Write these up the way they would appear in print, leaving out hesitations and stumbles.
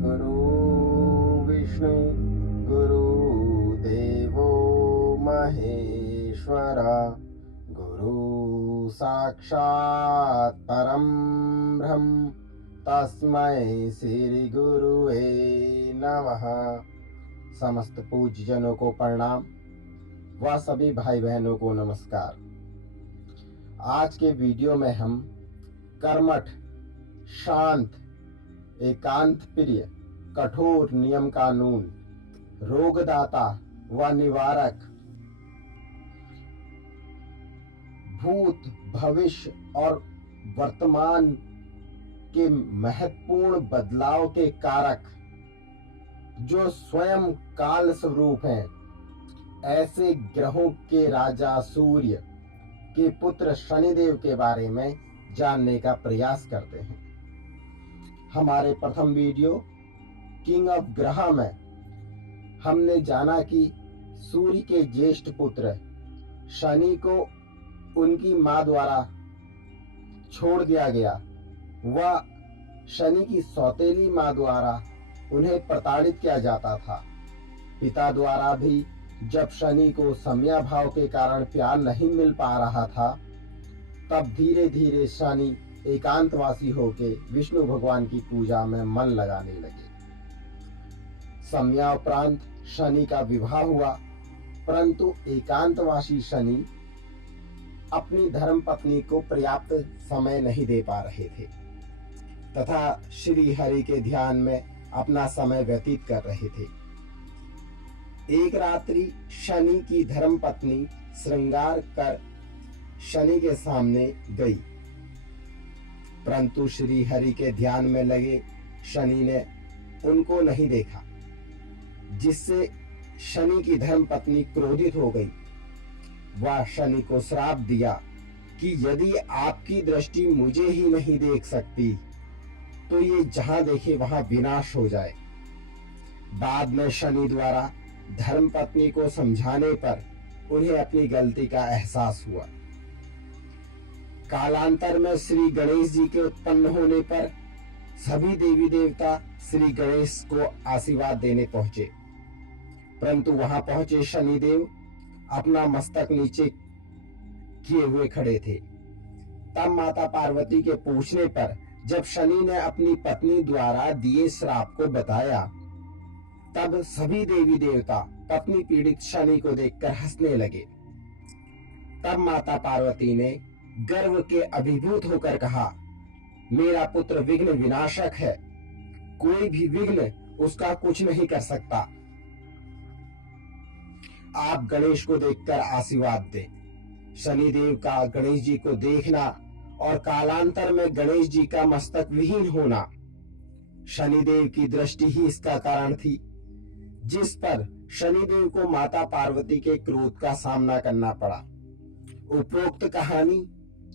गुरु विष्णु गुरुदेवो महेश्वर गुरु साक्षात् परम ब्रह्म तस्मै श्री गुरुवे नमः। समस्त पूज्यजनों को प्रणाम व सभी भाई बहनों को नमस्कार। आज के वीडियो में हम कर्मठ, शांत, एकांत प्रिय, कठोर नियम कानून, रोगदाता व निवारक, भूत भविष्य और वर्तमान के महत्वपूर्ण बदलाव के कारक जो स्वयं काल स्वरूप हैं, ऐसे ग्रहों के राजा सूर्य के पुत्र शनिदेव के बारे में जानने का प्रयास करते हैं। हमारे प्रथम वीडियो किंग ऑफ ग्रह में हमने जाना कि सूर्य के ज्येष्ठ पुत्र शनि को उनकी मां द्वारा छोड़ दिया गया व शनि की सौतेली मां द्वारा उन्हें प्रताड़ित किया जाता था। पिता द्वारा भी जब शनि को समया भाव के कारण प्यार नहीं मिल पा रहा था, तब धीरे धीरे शनि एकांतवासी होके विष्णु भगवान की पूजा में मन लगाने लगे। समया उपरांत शनि का विवाह हुआ, परंतु एकांतवासी शनि अपनी धर्म पत्नी को पर्याप्त समय नहीं दे पा रहे थे तथा श्री हरि के ध्यान में अपना समय व्यतीत कर रहे थे। एक रात्रि शनि की धर्म पत्नी श्रृंगार कर शनि के सामने गई, परंतु श्री हरि के ध्यान में लगे शनि ने उनको नहीं देखा, जिससे शनि की धर्म पत्नी क्रोधित हो गई। वह शनि को श्राप दिया कि यदि आपकी दृष्टि मुझे ही नहीं देख सकती तो ये जहां देखे वहां विनाश हो जाए। बाद में शनि द्वारा धर्म पत्नी को समझाने पर उन्हें अपनी गलती का एहसास हुआ। कालांतर में श्री गणेश जी के उत्पन्न होने पर सभी देवी देवता श्री गणेश को आशीर्वाद देने पहुंचे, परंतु वहां पहुंचे शनिदेव अपना मस्तक नीचे किए हुए खड़े थे। तब माता पार्वती के पूछने पर जब शनि ने अपनी पत्नी द्वारा दिए श्राप को बताया, तब सभी देवी देवता पत्नी पीड़ित शनि को देखकर हंसने लगे। तब माता पार्वती ने गर्व के अभिभूत होकर कहा, मेरा पुत्र विघ्न विनाशक है, कोई भी विघ्न उसका कुछ नहीं कर सकता। आप गणेश को देखकर आशीर्वाद दें। शनिदेव का गणेश जी को देखना और कालांतर में गणेश जी का मस्तक विहीन होना शनिदेव की दृष्टि ही इसका कारण थी, जिस पर शनिदेव को माता पार्वती के क्रोध का सामना करना पड़ा। उपरोक्त कहानी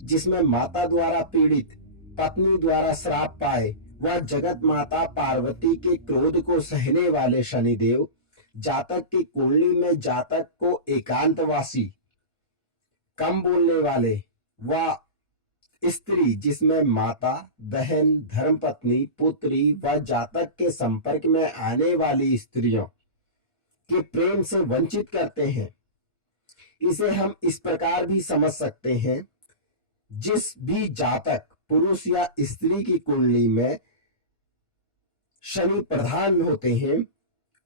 जिसमें माता द्वारा पीड़ित, पत्नी द्वारा श्राप पाए वह जगत माता पार्वती के क्रोध को सहने वाले शनिदेव जातक की कुंडली में जातक को एकांतवासी, कम बोलने वाले व स्त्री जिसमें माता, बहन, धर्मपत्नी, पुत्री व जातक के संपर्क में आने वाली स्त्रियों के प्रेम से वंचित करते हैं। इसे हम इस प्रकार भी समझ सकते हैं, जिस भी जातक पुरुष या स्त्री की कुंडली में शनि प्रधान होते हैं,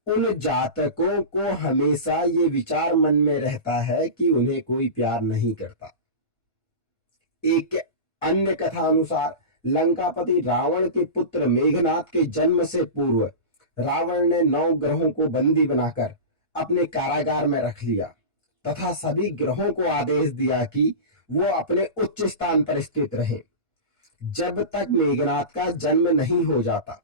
उन जातकों को हमेशा ये विचार मन में रहता है कि उन्हें कोई प्यार नहीं करता। एक अन्य कथा अनुसार लंकापति रावण के पुत्र मेघनाथ के जन्म से पूर्व रावण ने 9 ग्रहों को बंदी बनाकर अपने कारागार में रख लिया तथा सभी ग्रहों को आदेश दिया कि वो अपने उच्च स्थान पर स्थित रहें जब तक मेघनाथ का जन्म नहीं हो जाता।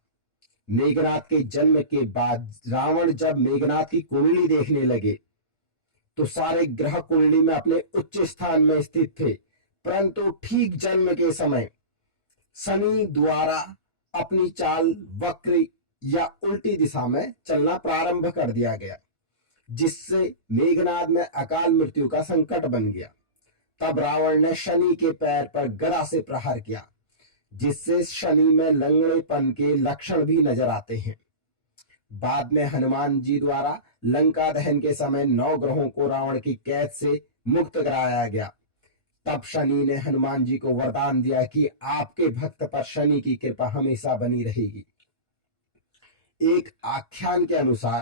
मेघनाथ के जन्म के बाद रावण जब मेघनाथ की कुंडली देखने लगे तो सारे ग्रह कुंडली में अपने उच्च स्थान में स्थित थे, परंतु ठीक जन्म के समय शनि द्वारा अपनी चाल वक्र या उल्टी दिशा में चलना प्रारंभ कर दिया गया, जिससे मेघनाथ में अकाल मृत्यु का संकट बन गया। तब रावण ने शनि के पैर पर गदा से प्रहार किया, जिससे शनि में लंगड़ेपन के लक्षण भी नजर आते हैं। बाद में हनुमान जी द्वारा लंका दहन के समय 9 ग्रहों को रावण की कैद से मुक्त कराया गया। तब शनि ने हनुमान जी को वरदान दिया कि आपके भक्त पर शनि की कृपा हमेशा बनी रहेगी। एक आख्यान के अनुसार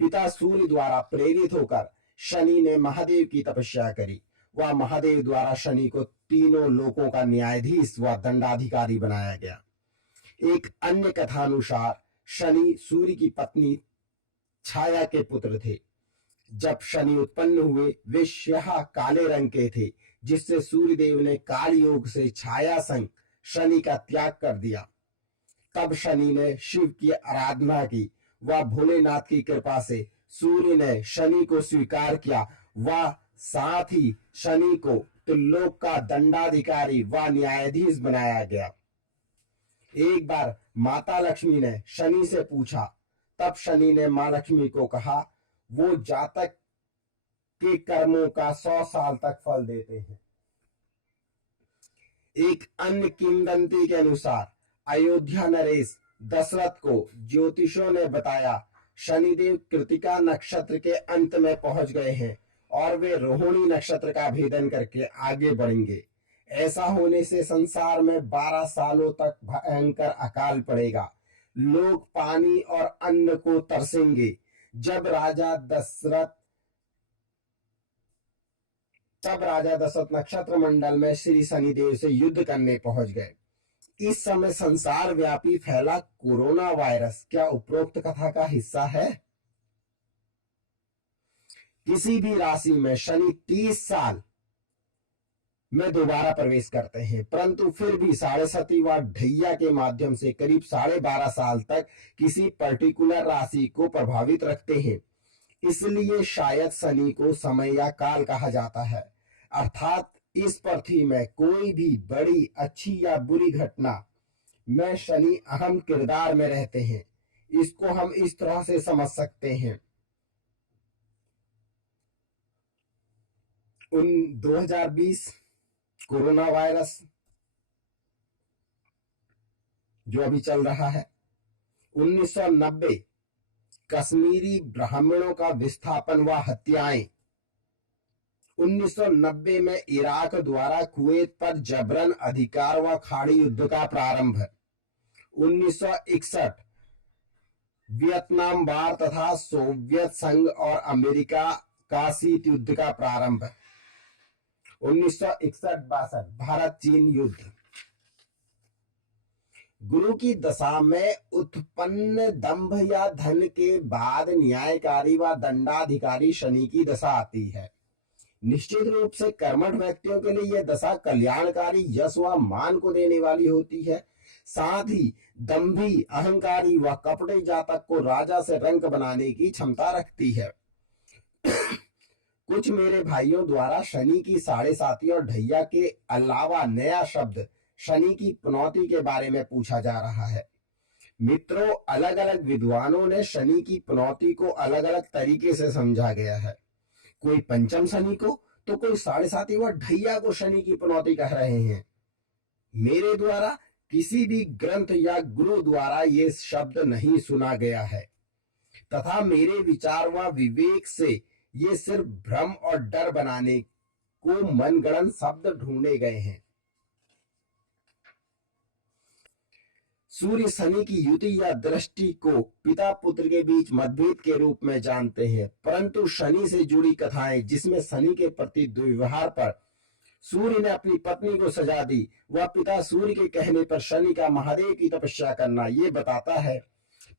पिता सूर्य द्वारा प्रेरित होकर शनि ने महादेव की तपस्या करी। वह महादेव द्वारा शनि को तीनों लोकों का न्यायाधीश व दंडाधिकारी बनाया गया। एक अन्य कथानुसार शनि सूर्य की पत्नी छाया के पुत्र थे। जब शनि उत्पन्न हुए वे स्याह काले रंग के थे, जिससे सूर्यदेव ने काल योग से छाया संग शनि का त्याग कर दिया। तब शनि ने शिव की आराधना की व भोलेनाथ की कृपा से सूर्य ने शनि को स्वीकार किया व साथ ही शनि को त्रिलोक का दंडाधिकारी व न्यायाधीश बनाया गया। एक बार माता लक्ष्मी ने शनि से पूछा, तब शनि ने मां लक्ष्मी को कहा, वो जातक के कर्मों का 100 साल तक फल देते हैं। एक अन्य किंवदंती के अनुसार अयोध्या नरेश दशरथ को ज्योतिषों ने बताया, शनिदेव कृतिका नक्षत्र के अंत में पहुंच गए हैं और वे रोहिणी नक्षत्र का भेदन करके आगे बढ़ेंगे। ऐसा होने से संसार में 12 सालों तक भयंकर अकाल पड़ेगा। लोग पानी और अन्न को तरसेंगे। तब राजा दशरथ नक्षत्र मंडल में श्री शनिदेव से युद्ध करने पहुंच गए। इस समय संसार व्यापी फैला कोरोना वायरस क्या उपरोक्त कथा का हिस्सा है? किसी भी राशि में शनि 30 साल में दोबारा प्रवेश करते हैं, परंतु फिर भी 7.5 व ढैया के माध्यम से करीब 12.5 साल तक किसी पर्टिकुलर राशि को प्रभावित रखते हैं। इसलिए शायद शनि को समय या काल कहा जाता है। अर्थात इस पृथ्वी में कोई भी बड़ी अच्छी या बुरी घटना में शनि अहम किरदार में रहते हैं। इसको हम इस तरह से समझ सकते हैं। 2020 कोरोना वायरस जो अभी चल रहा है, 1990 कश्मीरी ब्राह्मणों का विस्थापन व हत्याएं, 1990 में इराक द्वारा कुवैत पर जबरन अधिकार व खाड़ी युद्ध का प्रारंभ, 1961 वियतनाम वार तथा सोवियत संघ और अमेरिका का शीत युद्ध का प्रारंभ, 1961-62 भारत चीन युद्ध। गुरु की दशा में उत्पन्न दंभ या धन के बाद न्यायकारी व दंडाधिकारी शनि की दशा आती है। निश्चित रूप से कर्मठ व्यक्तियों के लिए यह दशा कल्याणकारी यश व मान को देने वाली होती है। साथ ही दंभी, अहंकारी व कपटे जातक को राजा से रंक बनाने की क्षमता रखती है। कुछ मेरे भाइयों द्वारा शनि की 7.5 और ढैया के अलावा नया शब्द शनि की पनौती के बारे में पूछा जा रहा है। मित्रों, अलग अलग विद्वानों ने शनि की पनौती को अलग अलग तरीके से समझा गया है। कोई पंचम शनि को तो कोई 7.5 व ढैया को शनि की पनौती कह रहे हैं। मेरे द्वारा किसी भी ग्रंथ या गुरु द्वारा ये शब्द नहीं सुना गया है तथा मेरे विचार व विवेक से ये सिर्फ भ्रम और डर बनाने को मनगढ़ंत शब्द ढूंढे गए हैं। सूर्य शनि की युति या दृष्टि को पिता पुत्र के बीच मतभेद के रूप में जानते हैं, परंतु शनि से जुड़ी कथाएं जिसमें शनि के प्रति दुर्व्यवहार पर सूर्य ने अपनी पत्नी को सजा दी व पिता सूर्य के कहने पर शनि का महादेव की तपस्या करना, ये बताता है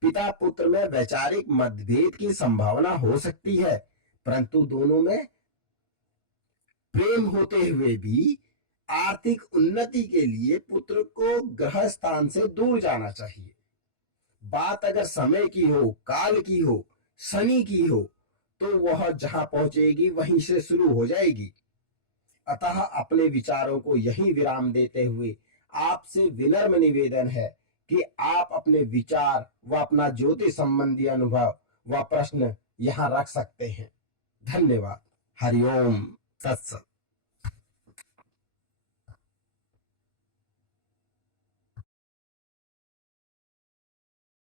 पिता पुत्र में वैचारिक मतभेद की संभावना हो सकती है, परंतु दोनों में प्रेम होते हुए भी आर्थिक उन्नति के लिए पुत्र को ग्रह स्थान से दूर जाना चाहिए। बात अगर समय की हो, काल की हो, शनि की हो, तो वह जहां पहुंचेगी वहीं से शुरू हो जाएगी। अतः अपने विचारों को यहीं विराम देते हुए आपसे विनम्र निवेदन है कि आप अपने विचार व अपना ज्योतिष संबंधी अनुभव व प्रश्न यहां रख सकते हैं। धन्यवाद। हरिओम तत्सत।